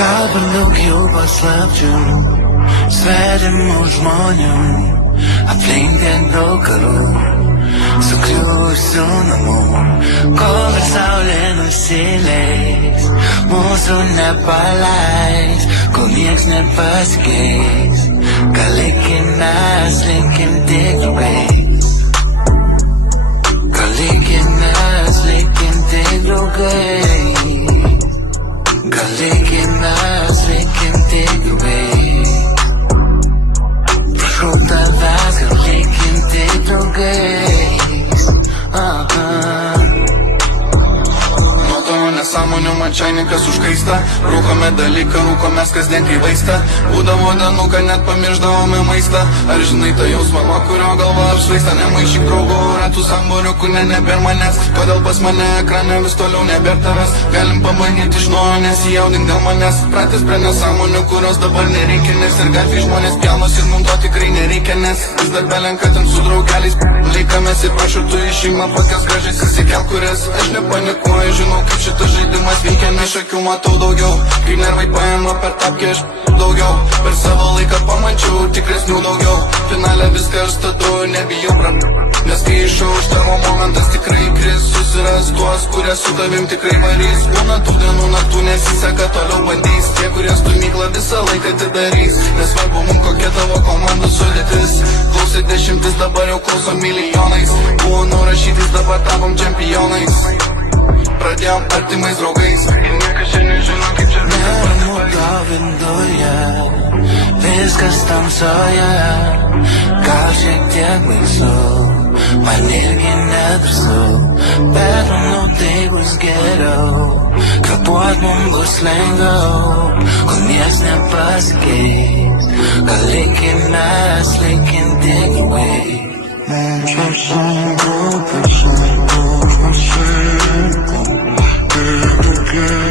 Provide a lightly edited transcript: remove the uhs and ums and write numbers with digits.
gal per daug jau paslapčių, svetimų žmonių, aplink tiek daug karų, sukliuvusių namų. Kol ir saulė nusileis, mūsų nepaleis, kol nieks nepasikeis, gal likim mes, likim tik draugais. Gal likim mes, likim tik draugais. Gal likim mes, likim tik draugais. Prašau tavęs, gal likim tik draugais. Nuo tavo nesąmonių man čainikas užkaista. Rūkome dalyką, rūkomės kasdien kai vaista. Būdavo dienų, kad net pamiršdavome maistą. Ar žinai tą jausmą, nuo kurio galva apšvaista? Nemaišyk draugų, ratų samboriukų, nebėr manęs. Kodėl pas mane ekrane vis toliau nebėr tavęs? Galim pabandyti iš naujo, nesijaudink dėl manęs. Pratęs prie nesąmonių, kurios dabar nereikia, nes ir gatvėj žmonės pjaunos ir mum to tikrai nereikia, nes vis dar belenka ten su draugeliais. Laikamės ir prašau tu išima pakas gražiai įsikel, kurias aš nepanikuoju. Žinau, kaip šitas žaidimas veikia, iš akių matau daugiau. Kai nervai paima per tapkę, aš daugiau. Per savo laiką pamačiau tikresnių daugiau. Finale viską aš statau, nebijau nes kai išauš tavo momentas tikrai kris. Susiras tuos, kurie su tavim tikrai varys. Būna tų dienų naktų nesiseka, toliau bandys. Tie, kurie stumyklą visą laiką atidarys. Nesvarbu mum kokia tavo komandų sudėtis. Klausai dešimtis, dabar jau klauso milijonais. Buvo nurašytis, dabar tapom čempionais. Pradėjom artimais draugais. Ir niekas čia nežino, kaip čia neramu tau viduje, viskas tamsoje. Gal šiek tiek baisu, man irgi nedrąsu, bet manau tai bus geriau. Kvėpuot mum bus lengviau, kol nieks nepasikeis. Gal likim mes, likim tik draugais. Mums per sunku, tik tokia